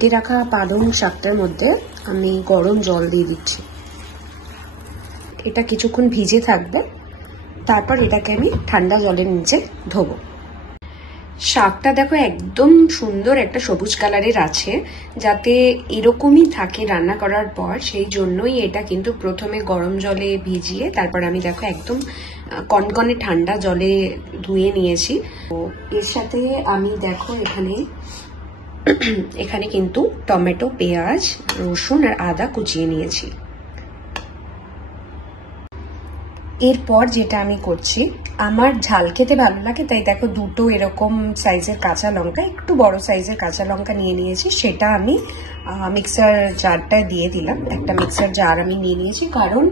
কেটে রাখা পালং শাকটার মধ্যে আমি গরম জল দিয়ে দিচ্ছি। এটা কিছুক্ষণ ভিজে থাকবে, তারপর এটাকে আমি ঠান্ডা জলের নিচে ধোবো। শাকটা দেখো একদম সুন্দর একটা সবুজ কালারের আছে, যাতে এরকমই থাকে রান্না করার পর, সেই জন্যই এটা কিন্তু প্রথমে গরম জলে ভিজিয়ে তারপর আমি দেখো একদম কনকনে ঠান্ডা জলে ধুয়ে নিয়েছি। তো এর সাথে আমি দেখো এখানে কিন্তু টমেটো, পেঁয়াজ, রসুন আর আদা কুচিয়ে নিয়েছি। এরপর যেটা আমি করছি, আমার ঝাল খেতে ভালো লাগে, তাই দেখো দুটো এরকম সাইজের কাঁচা লঙ্কা, একটু বড় সাইজের কাঁচা লঙ্কা নিয়ে নিয়েছি। সেটা আমি মিক্সার জারটায় দিয়ে দিলাম। একটা মিক্সার জার আমি নিয়ে নিয়েছি, কারণ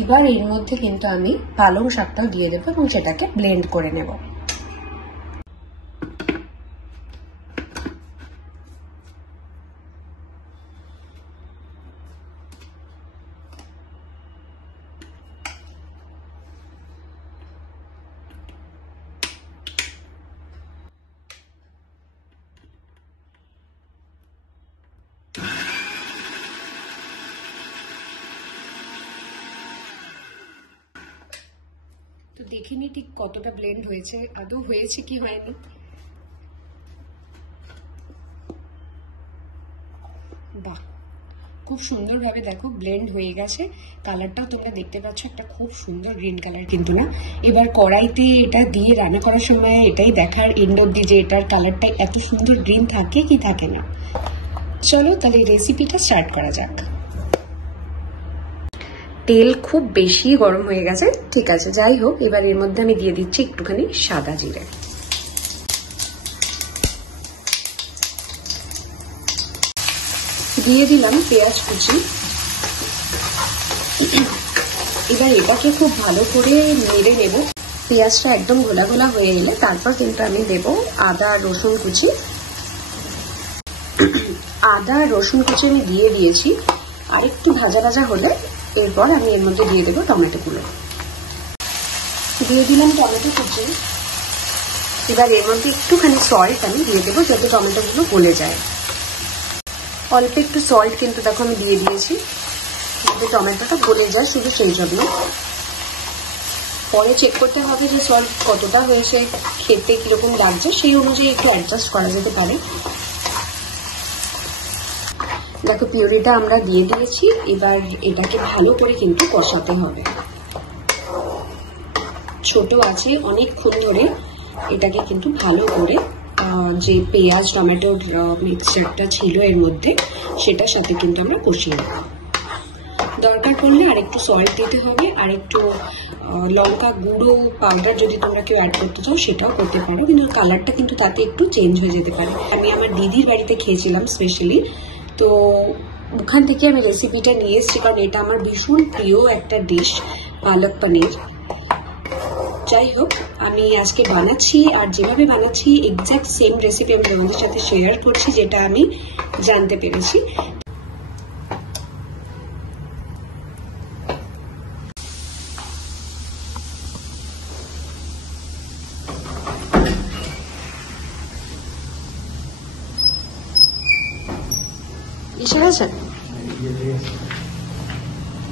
এবার এর মধ্যে কিন্তু আমি পালং শাকটাও দিয়ে দেবো এবং সেটাকে ব্লেন্ড করে নেব। তো দেখিনি ঠিক কতটা ব্লেন্ড হয়েছে, আদৌ হয়েছে কি হয়নি। বাহ, খুব সুন্দরভাবে দেখো ব্লেন্ড হয়ে গেছে। কালারটাও তোমরা দেখতে পাচ্ছ, একটা খুব সুন্দর গ্রিন কালার কিন্তু না। এবার কড়াইতে এটা দিয়ে রান্না করার সময় এটাই দেখার এন্ড অব্দি যে এটার কালারটা এত সুন্দর গ্রিন থাকে কি থাকে না। চলো তাহলে রেসিপিটা স্টার্ট করা যাক। তেল খুব বেশি গরম হয়ে গেছে, ঠিক আছে, যাই হোক। এবার এর মধ্যে আমি দিয়ে দিচ্ছি একটুখানি সাদা জিরে, দিয়ে দিলাম পেঁয়াজ কুচি। এবার এটাকে খুব ভালো করে নেড়ে নেব। পেঁয়াজটা একদম ঘোলা ঘোলা হয়ে এলে তারপর কিন্তু আমি দেব আদা রসুন কুচি। আদা রসুন কুচি আমি দিয়ে দিয়েছি। আর একটু ভাজা ভাজা হলে এরপর আমি এর মধ্যে দিয়ে দেবো টমেটোগুলো। দিয়ে দিলাম টমেটো কুচি। এবার এর মধ্যে একটুখানি সল্ট আমি দিয়ে দেবো, যাতে টমেটোগুলো গলে যায়। অল্প একটু সল্ট কিন্তু দেখো আমি দিয়ে দিয়েছি, যাতে টমেটোটা গলে যায়, শুধু সেই জন্য। পরে চেক করতে হবে যে সল্ট কতটা হয়েছে, খেতে কিরকম লাগছে, সেই অনুযায়ী একটু অ্যাডজাস্ট করা যেতে পারে। দেখো পিউরিটা আমরা দিয়ে দিয়েছি। এবার এটাকে ভালো করে কিন্তু কষাতে হবে। ছোট আছে অনেকক্ষণ ধরে এটাকে কিন্তু ভালো করে যে পেঁয়াজ টমেটোর মিক্সচারটা ছিল এর মধ্যে, সেটার সাথে কিন্তু আমরা কষিয়ে নেব। দরকার পড়লে আর একটু সল্ট দিতে হবে, আর একটু লঙ্কা গুঁড়ো পাউডার যদি তোমরা কেউ অ্যাড করতে চাও সেটাও করতে পারো, কিন্তু কালারটা কিন্তু তাতে একটু চেঞ্জ হয়ে যেতে পারে। আমি আমার দিদির বাড়িতে খেয়েছিলাম স্পেশালি, তো ওখান থেকে আমি রেসিপিটা নিয়ে এসেছি, কারণ এটা আমার ভীষণ প্রিয় একটা ডিশ, পালক পনির। যাই হোক, আমি আজকে বানাচ্ছি, আর যেভাবে বানাচ্ছি এক্স্যাক্ট সেম রেসিপি আমি তোমাদের সাথে শেয়ার করছি, যেটা আমি জানতে পেরেছি। এসে গেছে,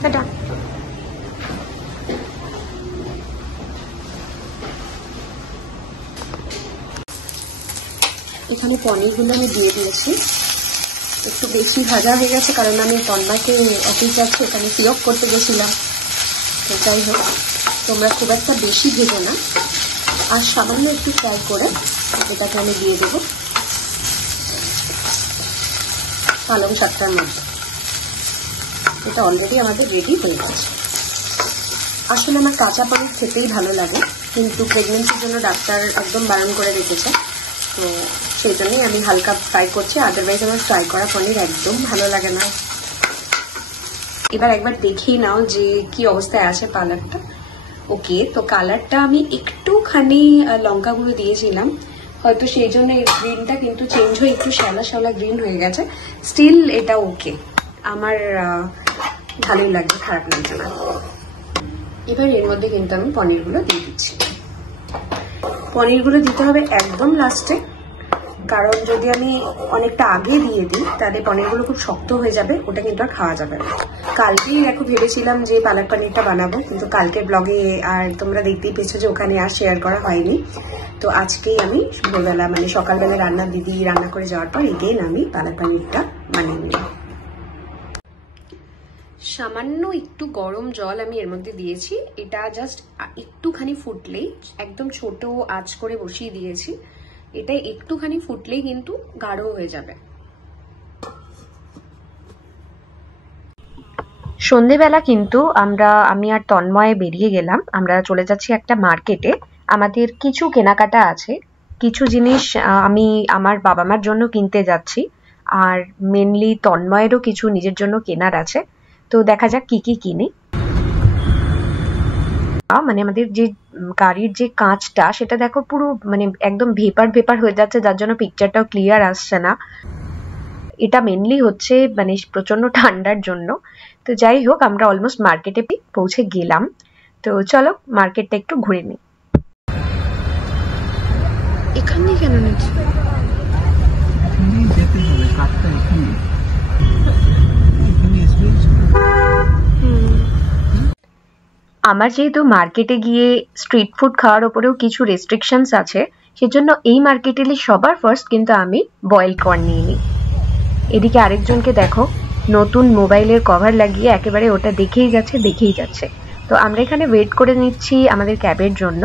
টাটা। এখানে পনিরগুলো আমি দিয়ে দিয়েছি। একটু বেশি ভাজা হয়ে গেছে, কারণ আমি তন্ময়কে অফিস যাচ্ছি, এখানে পিক আপ করতে গেছিলাম। তো যাই হোক, তোমরা খুব একটা বেশি ভেজো না, আর সামান্য একটু ফ্রাই করে এটাকে আমি দিয়ে দেবো পালং শাকটার মধ্যে। এটা অলরেডি আমাদের রেডি হয়ে গেছে। আসলে আমার কাঁচা পনির খেতেই ভালো লাগে, কিন্তু প্রেগনেন্সির জন্য ডাক্তার একদম বারণ করে রেখেছে, তো সেই জন্যই আমি হালকা ফ্রাই করছি। আদারওয়াইজ আমার ফ্রাই করা পনির একদম ভালো লাগে না। এবার একবার দেখিয়ে নাও যে কি অবস্থায় আছে পালকটা। ওকে, তো কালারটা আমি একটুখানি লঙ্কা গুঁড়ো দিয়েছিলাম, হয়তো সেই জন্য এই গ্রিনটা কিন্তু চেঞ্জ হয়ে একটু শ্যাওলা শ্যাওলা গ্রিন হয়ে গেছে। স্টিল এটা ওকে, আমার ভালোই লাগছে, খারাপ লাগছে না। এবার এর মধ্যে কিন্তু আমি পনিরগুলো দিয়ে দিচ্ছি। পনিরগুলো দিতে হবে একদম লাস্টে, কারণ যদি আমি অনেকটা আগে দিয়ে দিই তাহলে পনিরগুলো খুব শক্ত হয়ে যাবে, ওটা কিন্তু আর খাওয়া যাবে না। কালকেই দেখো ভেবেছিলাম যে পালক পনিরটা বানাবো, কিন্তু কালকের ব্লগে আর তোমরা দেখতেই পেয়েছো যে ওখানে আর শেয়ার করা হয়নি। তো আজকেই আমি ভোরবেলা মানে সকালবেলা দিদি রান্না করে যাওয়ার পর এগেন আমি পালক পনিরটা বানিয়ে নিলাম। সামান্য একটু গরম জল আমি এর মধ্যে দিয়েছি, এটা জাস্ট একটুখানি ফুটলেই, একদম ছোট আঁচ করে বসিয়ে দিয়েছি, এটা একটুখানি ফুটলেই কিন্তু গাঢ় হয়ে যাবে। সন্ধেবেলা কিন্তু আমি আর তন্ময় বেরিয়ে গেলাম, আমরা চলে যাচ্ছি একটা মার্কেটে। আমাদের কিছু কেনাকাটা আছে, কিছু জিনিস আমি আমার বাবা মার জন্য কিনতে যাচ্ছি, আর মেনলি তন্ময়েরও কিছু নিজের জন্য কেনার আছে। তো দেখা যাক কি কি কিনি। মানে আমাদের যে গাড়ির যে কাঁচটা সেটা দেখো পুরো মানে একদম ভেপার ভেপার হয়ে যাচ্ছে, যার জন্য পিকচারটাও ক্লিয়ার আসছে না। এটা মেনলি হচ্ছে মানে প্রচন্ড ঠান্ডার জন্য। তো যাই হোক, আমরা অলমোস্ট মার্কেটে পৌঁছে গেলাম। তো চলো মার্কেটটা একটু ঘুরে নিই। এখানে কেন নিচ্ছি? আমার যেহেতু মার্কেটে গিয়ে স্ট্রিট ফুড খাওয়ার ওপরেও কিছু রেস্ট্রিকশনস আছে, সেজন্য এই মার্কেটে এলে সবার ফার্স্ট কিন্তু আমি বয়েল কর্ন নিয়ে নিই। এদিকে আরেকজনকে দেখো নতুন মোবাইলের কভার লাগিয়ে একেবারে ওটা দেখেই যাচ্ছে। তো আমরা এখানে ওয়েট করে নিচ্ছি আমাদের ক্যাবের জন্য।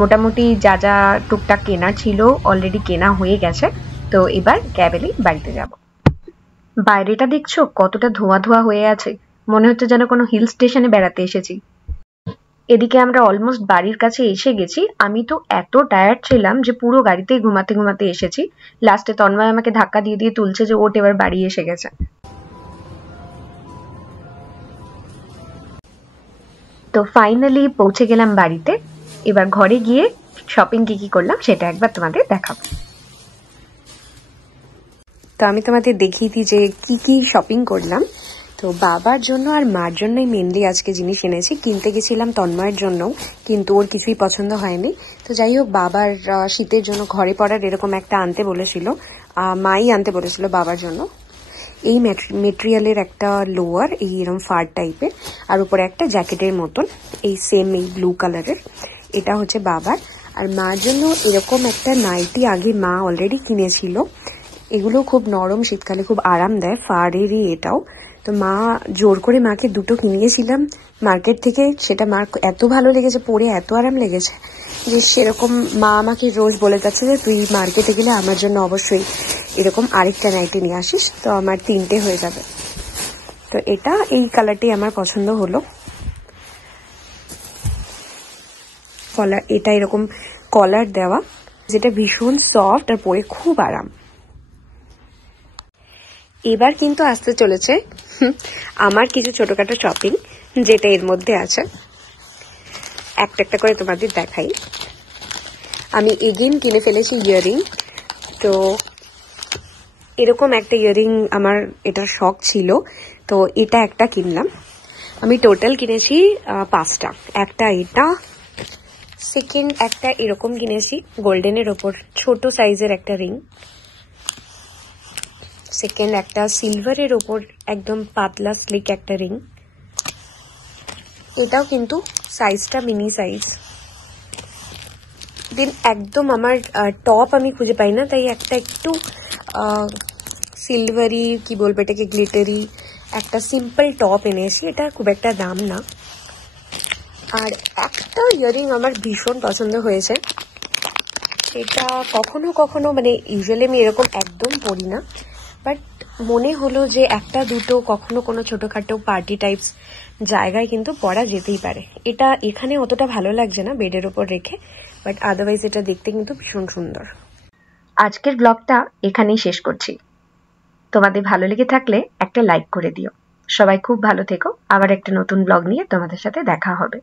মোটামুটি যা যা টুকটাক কেনা ছিল অলরেডি কেনা হয়ে গেছে। তো এবার ক্যাব এলেই বাড়িতে যাব। বাইরেটা দেখছো কতটা ধোঁয়া ধোঁয়া হয়ে আছে, মনে হচ্ছে যেন কোনো হিল স্টেশনে বেড়াতে এসেছি। এদিকে আমরা অলমোস্ট বাড়ির কাছে এসে গেছি। আমি তো এত টায়ার্ড ছিলাম যে পুরো গাড়িতেই ঘুমাতে ঘুমাতে এসেছি। লাস্টে তন্ময় আমাকে ধাক্কা দিয়ে দিয়ে তুলছে যে ওঠ, এবার বাড়ি এসে গেছে। তো ফাইনালি পৌঁছে গেলাম বাড়িতে। এবার ঘরে গিয়ে শপিং কি করলাম সেটা একবার তোমাদের দেখাবো। তো আমি তোমাদের দেখিয়ে দিই যে কি কি শপিং করলাম। তো বাবার জন্য আর মার জন্যই মেনলি আজকে জিনিস এনেছি। কিনতে গেছিলাম তন্ময়ের জন্য, কিন্তু ওর কিছুই পছন্দ হয়নি। তো যাই হোক, বাবার শীতের জন্য ঘরে পড়ার এরকম একটা আনতে বলেছিল, মাই আনতে বলেছিল বাবার জন্য। এই মেটেরিয়ালের একটা লোয়ার, এই এরকম ফার টাইপের, আর উপরে একটা জ্যাকেটের মতন এই সেম এই ব্লু কালারের, এটা হচ্ছে বাবার। আর মার জন্য এরকম একটা নাইটি আগে মা অলরেডি কিনেছিল। এগুলো খুব নরম, শীতকালে খুব আরাম দেয়, ফারেরই এটাও। তো মা জোর করে মাকে দুটো কিনিয়েছিলাম মার্কেট থেকে, সেটা মার এত ভালো লেগেছে, পরে এত আরাম লেগেছে যে সেরকম মা আমাকে রোজ বলে যাচ্ছে যে তুই মার্কেটে গেলে আমার জন্য অবশ্যই এরকম আরেকটা নাইটি নিয়ে আসিস, তো আমার 3টে হয়ে যাবে। তো এটা এই কালারটি আমার পছন্দ হলো। কলার, এটা এরকম কলার দেওয়া, যেটা ভীষণ সফট আর পরে খুব আরাম। এবার কিন্তু আসতে চলেছে আমার কিছু ছোটখাটো শপিং, যেটা এর মধ্যে আছে। একটা একটা করে তোমাদের দেখাই। আমি এগেইন কিনে ফেলেছি ইয়াররিং। তো এরকম একটা ইয়াররিং আমার এটার শখ ছিল, তো এটা একটা কিনলাম। আমি টোটাল কিনেছি 5টা। একটা এটা, সেকেন্ড একটা এরকম কিনেছি গোল্ডেনের ওপর ছোট সাইজের একটা রিং, সেকেন্ড একটা সিলভারের ওপর একদম পাতলা স্লিক একটা রিং, এটাও কিন্তু সাইজটা মিনি সাইজ। দেন একদম আমার টপ আমি খুঁজে পাই না, তাই একটা একটু সিলভারি কি বলবো এটাকে, গ্লিটারি একটা সিম্পল টপ এনেছি, এটা খুব একটা দাম না। আর একটা ইয়াররিং আমার ভীষণ পছন্দ হয়েছে, এটা কখনো কখনো মানে ইউজুয়ালি আমি এরকম একদম পরি না, বাট মনে হলো যে একটা দুটো কখনো কোনো ছোটখাটো পার্টি টাইপস জায়গায় কিন্তু পরা যেতেই পারে। এটা এখানে অতটা ভালো লাগছে না বেডের ওপর রেখে, বাট আদারওয়াইজ এটা দেখতে কিন্তু ভীষণ সুন্দর। আজকের ব্লগটা এখানেই শেষ করছি। তোমাদের ভালো লেগে থাকলে একটা লাইক করে দিও। সবাই খুব ভালো থেকো। আবার একটা নতুন ব্লগ নিয়ে তোমাদের সাথে দেখা হবে।